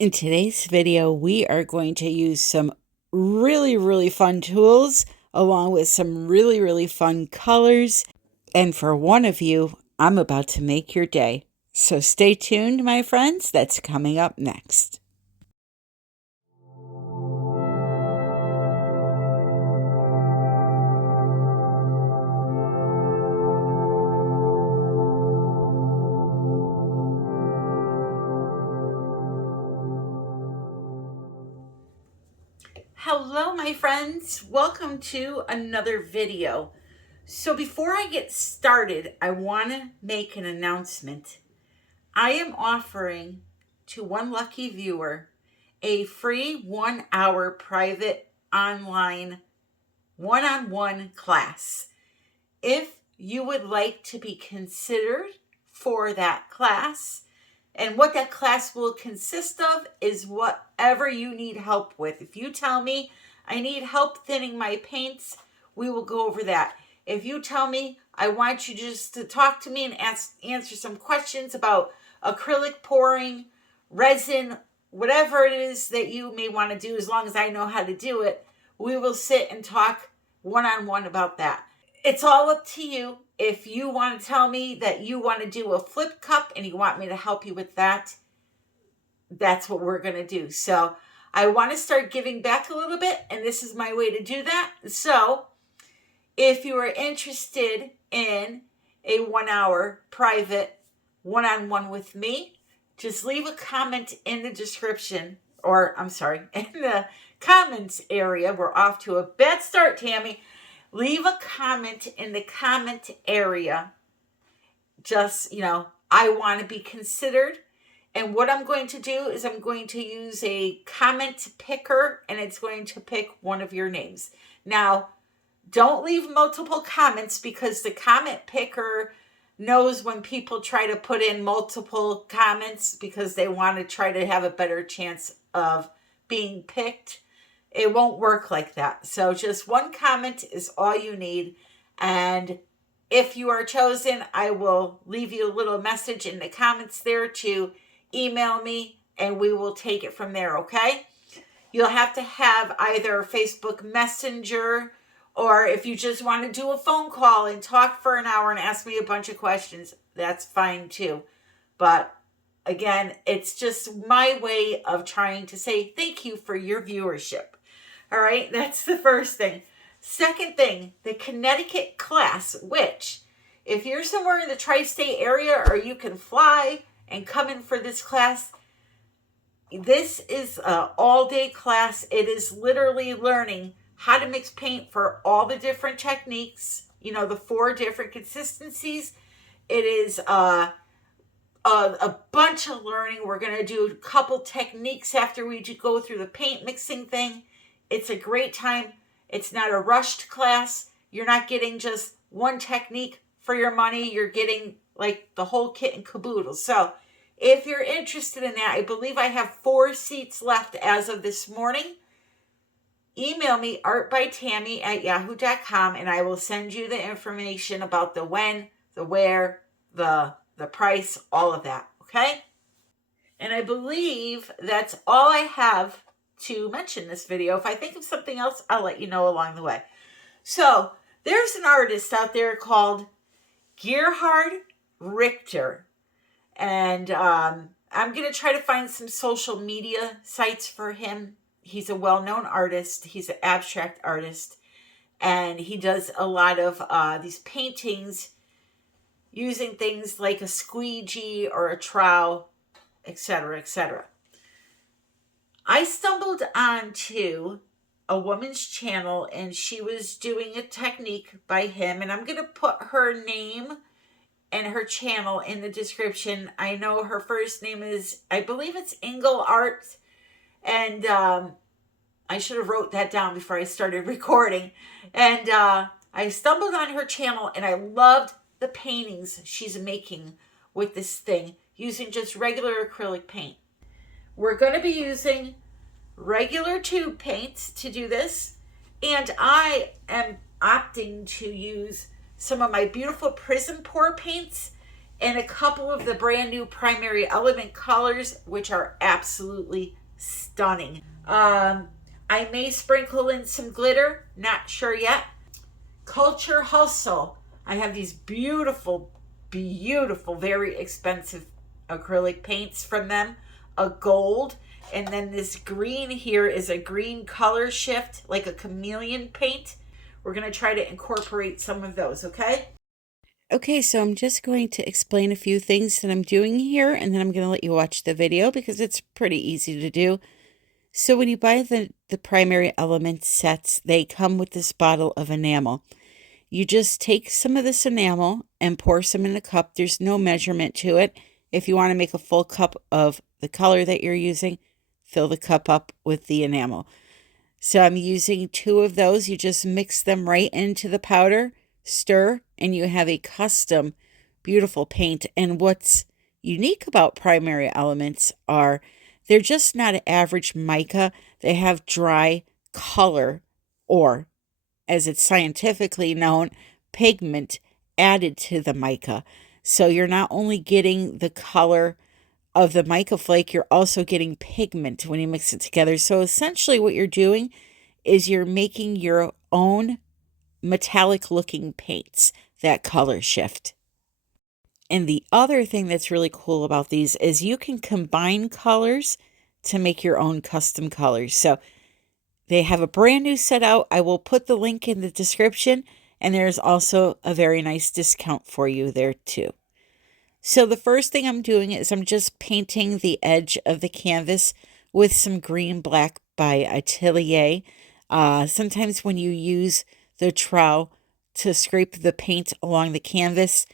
In today's video, we are going to use some really fun tools along with some really fun colors. And for one of you, I'm about to make your day. So stay tuned, my friends. That's coming up next. Hello, my friends. Welcome to another video. So before I get started, I want to make an announcement. I am offering to one lucky viewer a free 1-hour private online one-on-one class. If you would like to be considered for that class, and what that class will consist of is whatever you need help with. If you tell me I need help thinning my paints, we will go over that. If you tell me I want you just to talk to me and answer some questions about acrylic pouring, resin, whatever it is that you may want to do, as long as I know how to do it, we will sit and talk one-on-one about that. It's all up to you. If you want to tell me that you want to do a flip cup and you want me to help you with that, that's what we're going to do. So I want to start giving back a little bit, and this is my way to do that. So if you are interested in a 1-hour private one-on-one with me, just leave a comment in the description, or I'm sorry, in the comments area. We're off to a bad start, Tammy. Leave a comment in the comment area. Just, I want to be considered. And what I'm going to do is I'm going to use a comment picker, and it's going to pick one of your names. Now, don't leave multiple comments, because the comment picker knows when people try to put in multiple comments because they want to try to have a better chance of being picked. It won't work like that. So just one comment is all you need. And if you are chosen, I will leave you a little message in the comments there to email me, and we will take it from there, okay? You'll have to have either Facebook Messenger, or if you just want to do a phone call and talk for an hour and ask me a bunch of questions, that's fine too. But again, it's just my way of trying to say thank you for your viewership. All right, that's the first thing. Second thing, the Connecticut class, which if you're somewhere in the tri-state area, or you can fly and come in for this class, this is an all-day class. It is literally learning how to mix paint for all the different techniques, the 4 different consistencies. It is a bunch of learning. We're going to do a couple techniques after we go through the paint mixing thing. It's a great time. It's not a rushed class. You're not getting just one technique for your money. You're getting like the whole kit and caboodle. So if you're interested in that, I believe I have 4 seats left as of this morning. Email me artbytammy@yahoo.com, and I will send you the information about the when, the where, the price, all of that. Okay? And I believe that's all I have to mention this video. If I think of something else, I'll let you know along the way. So there's an artist out there called Gerhard Richter. And I'm going to try to find some social media sites for him. He's a well-known artist. He's an abstract artist. And he does a lot of these paintings using things like a squeegee or a trowel, etc., etc. I stumbled onto a woman's channel, and she was doing a technique by him. And I'm going to put her name and her channel in the description. I know her first name is, I believe it's Ingas Art. And I should have wrote that down before I started recording. And I stumbled on her channel, and I loved the paintings she's making with this thing using just regular acrylic paint. We're going to be using regular tube paints to do this. And I am opting to use some of my beautiful prism pour paints and a couple of the brand new primary element colors, which are absolutely stunning. I may sprinkle in some glitter, not sure yet. Culture Hustle. I have these beautiful, beautiful, very expensive acrylic paints from them. A gold, and then this green here is a green color shift, like a chameleon paint. We're going to try to incorporate some of those, okay? Okay, so I'm just going to explain a few things that I'm doing here, and then I'm going to let you watch the video because it's pretty easy to do. So when you buy the primary element sets, they come with this bottle of enamel. You just take some of this enamel and pour some in a cup. There's no measurement to it. If you want to make a full cup of the color that you're using, fill the cup up with the enamel. So I'm using 2 of those. You just mix them right into the powder, stir, and you have a custom beautiful paint. And what's unique about primary elements are they're just not an average mica. They have dry color, or as it's scientifically known, pigment added to the mica. So you're not only getting the color of the mica flake, you're also getting pigment when you mix it together. So essentially what you're doing is you're making your own metallic looking paints, that color shift. And the other thing that's really cool about these is you can combine colors to make your own custom colors. So they have a brand new set out. I will put the link in the description, and there's also a very nice discount for you there too. So the first thing I'm doing is I'm just painting the edge of the canvas with some green black by Atelier. Sometimes when you use the trowel to scrape the paint along the canvas,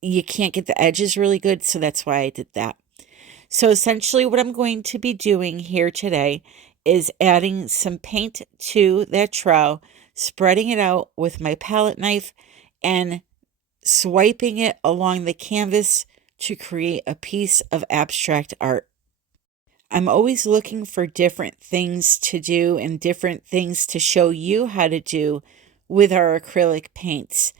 you can't get the edges really good, so that's why I did that. So essentially what I'm going to be doing here today is adding some paint to that trowel, spreading it out with my palette knife, and swiping it along the canvas to create a piece of abstract art. I'm always looking for different things to do and different things to show you how to do with our acrylic paints.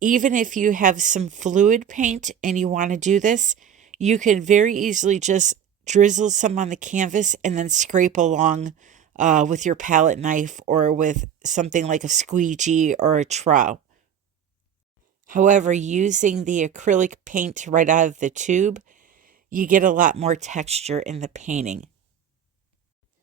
Even if you have some fluid paint and you want to do this, you can very easily just drizzle some on the canvas and then scrape along with your palette knife or with something like a squeegee or a trowel. However, using the acrylic paint right out of the tube, you get a lot more texture in the painting.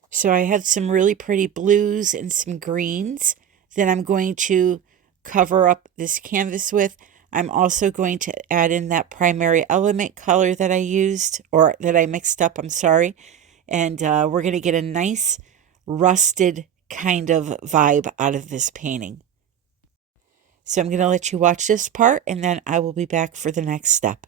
So I have some really pretty blues and some greens that I'm going to cover up this canvas with. I'm also going to add in that primary element color that I used, or that I mixed up, I'm sorry. And we're going to get a nice rusted kind of vibe out of this painting. So I'm going to let you watch this part, and then I will be back for the next step.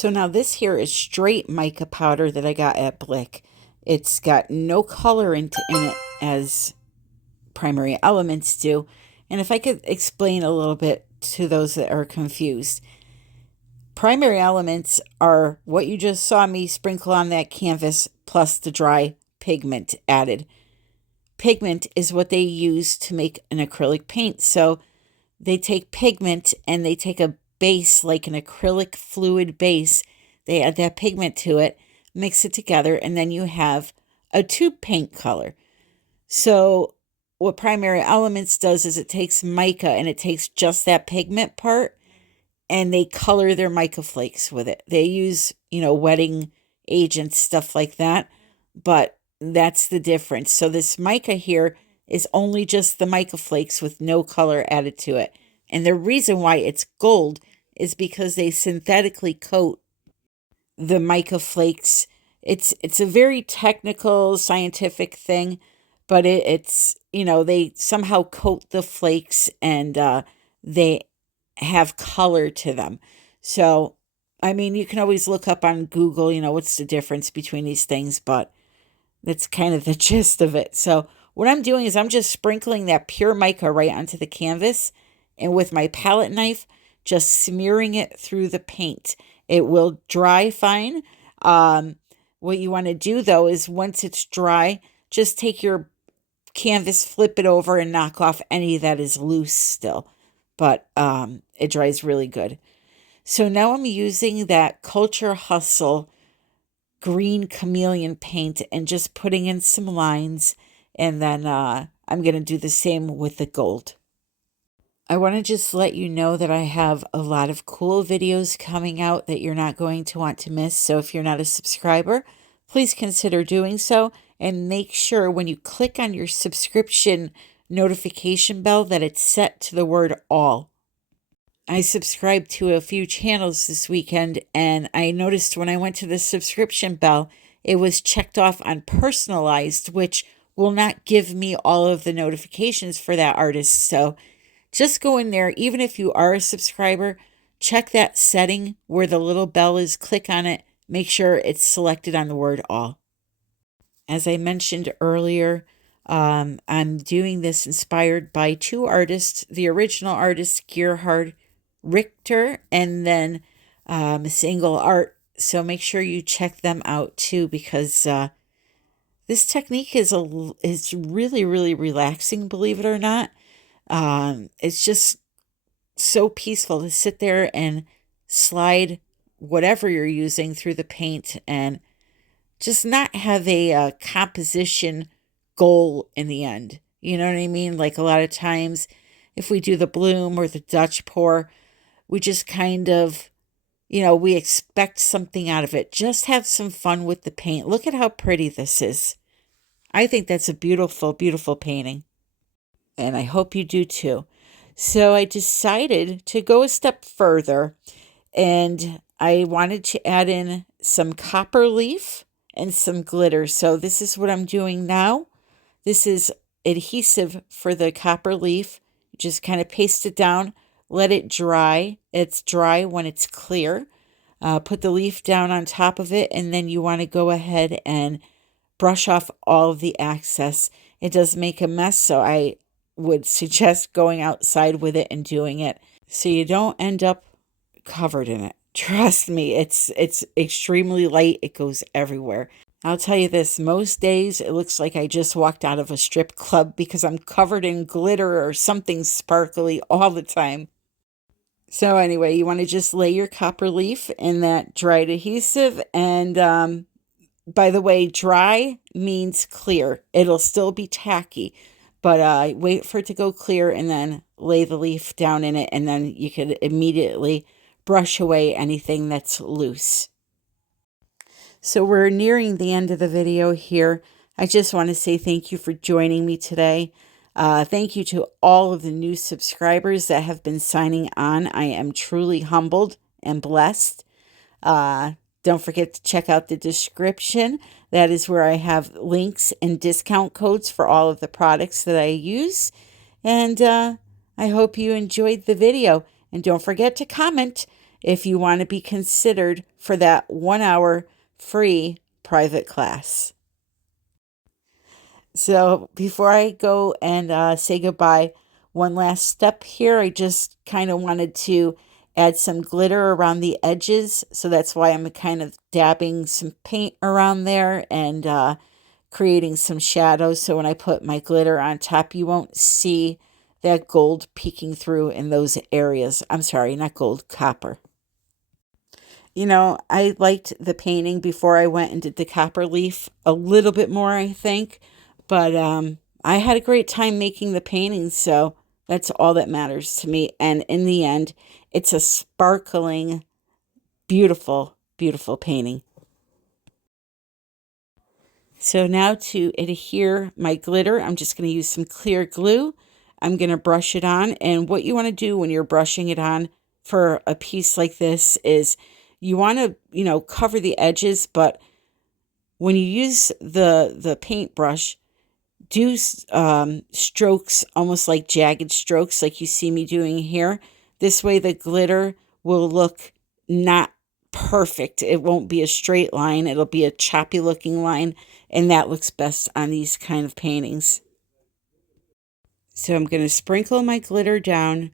So now this here is straight mica powder that I got at Blick. It's got no color in it as primary elements do. And if I could explain a little bit to those that are confused. Primary elements are what you just saw me sprinkle on that canvas plus the dry pigment added. Pigment is what they use to make an acrylic paint. So they take pigment and they take a base, like an acrylic fluid base. They add that pigment to it, mix it together, and then you have a tube paint color. So what Primary Elements does is it takes mica and it takes just that pigment part and they color their mica flakes with it. They use, wetting agents, stuff like that, but that's the difference. So this mica here is only just the mica flakes with no color added to it. And the reason why it's gold is because they synthetically coat the mica flakes. It's a very technical, scientific thing, but it's, they somehow coat the flakes and they have color to them. So, I mean, you can always look up on Google, what's the difference between these things, but that's kind of the gist of it. So what I'm doing is I'm just sprinkling that pure mica right onto the canvas, and with my palette knife, just smearing it through the paint. It will dry fine. What you want to do, though, is once it's dry, just take your canvas, flip it over, and knock off any that is loose still. But it dries really good. So now I'm using that Culture Hustle green chameleon paint and just putting in some lines. And then I'm going to do the same with the gold. I want to just let you know that I have a lot of cool videos coming out that you're not going to want to miss. So if you're not a subscriber, please consider doing so. And make sure when you click on your subscription notification bell that it's set to the word all. I subscribed to a few channels this weekend, and I noticed when I went to the subscription bell, it was checked off on personalized, which will not give me all of the notifications for that artist. So just go in there, even if you are a subscriber, check that setting where the little bell is, click on it, make sure it's selected on the word all. As I mentioned earlier, I'm doing this inspired by two artists, the original artist, Gerhard Richter, and then Ingas Art. So make sure you check them out too, because this technique is really, really relaxing, believe it or not. It's just so peaceful to sit there and slide whatever you're using through the paint and just not have a composition goal in the end. You know what I mean? Like a lot of times if we do the bloom or the Dutch pour, we just kind of, we expect something out of it. Just have some fun with the paint. Look at how pretty this is. I think that's a beautiful, beautiful painting. And I hope you do too. So I decided to go a step further, and I wanted to add in some copper leaf and some glitter. So this is what I'm doing now. This is adhesive for the copper leaf. Just kind of paste it down, let it dry. It's dry when it's clear. Put the leaf down on top of it, and then you want to go ahead and brush off all of the excess. It does make a mess, so I would suggest going outside with it and doing it so you don't end up covered in it. Trust me, it's extremely light. It goes everywhere. I'll tell you this, most days it looks like I just walked out of a strip club because I'm covered in glitter or something sparkly all the time. So anyway, you want to just lay your copper leaf in that dried adhesive. And by the way, dry means clear. It'll still be tacky, but wait for it to go clear and then lay the leaf down in it. And then you could immediately brush away anything that's loose. So we're nearing the end of the video here. I just want to say thank you for joining me today. Thank you to all of the new subscribers that have been signing on. I am truly humbled and blessed. Don't forget to check out the description. That is where I have links and discount codes for all of the products that I use. And I hope you enjoyed the video. And don't forget to comment if you want to be considered for that 1 hour free private class. So before I go and say goodbye, one last step here. I just kind of wanted to add some glitter around the edges. So that's why I'm kind of dabbing some paint around there and creating some shadows. So when I put my glitter on top, you won't see that gold peeking through in those areas. I'm sorry, not gold, copper. You know, I liked the painting before I went and did the copper leaf a little bit more, I think. But I had a great time making the painting, so that's all that matters to me. And in the end, it's a sparkling, beautiful, beautiful painting. So now to adhere my glitter, I'm just going to use some clear glue. I'm going to brush it on. And what you want to do when you're brushing it on for a piece like this is you want to, cover the edges, but when you use the paintbrush, do strokes, almost like jagged strokes like you see me doing here. This way the glitter will look not perfect. It won't be a straight line. It'll be a choppy looking line, and that looks best on these kind of paintings. So I'm going to sprinkle my glitter down.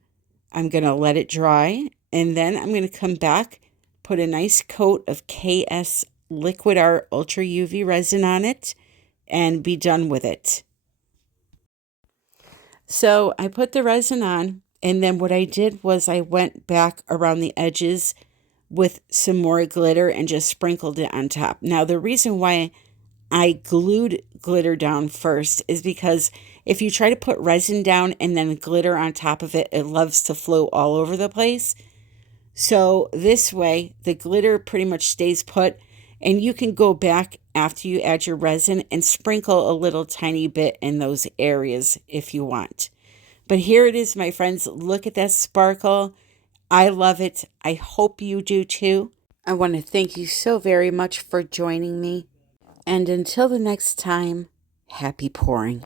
I'm going to let it dry, and then I'm going to come back, put a nice coat of KS Liquid Art Ultra UV resin on it, and be done with it. So I put the resin on, and then what I did was I went back around the edges with some more glitter and just sprinkled it on top. Now, the reason why I glued glitter down first is because if you try to put resin down and then glitter on top of it, it loves to float all over the place. So this way, the glitter pretty much stays put, and you can go back after you add your resin and sprinkle a little tiny bit in those areas if you want. But here it is, my friends. Look at that sparkle. I love it. I hope you do too. I want to thank you so very much for joining me. And until the next time, happy pouring.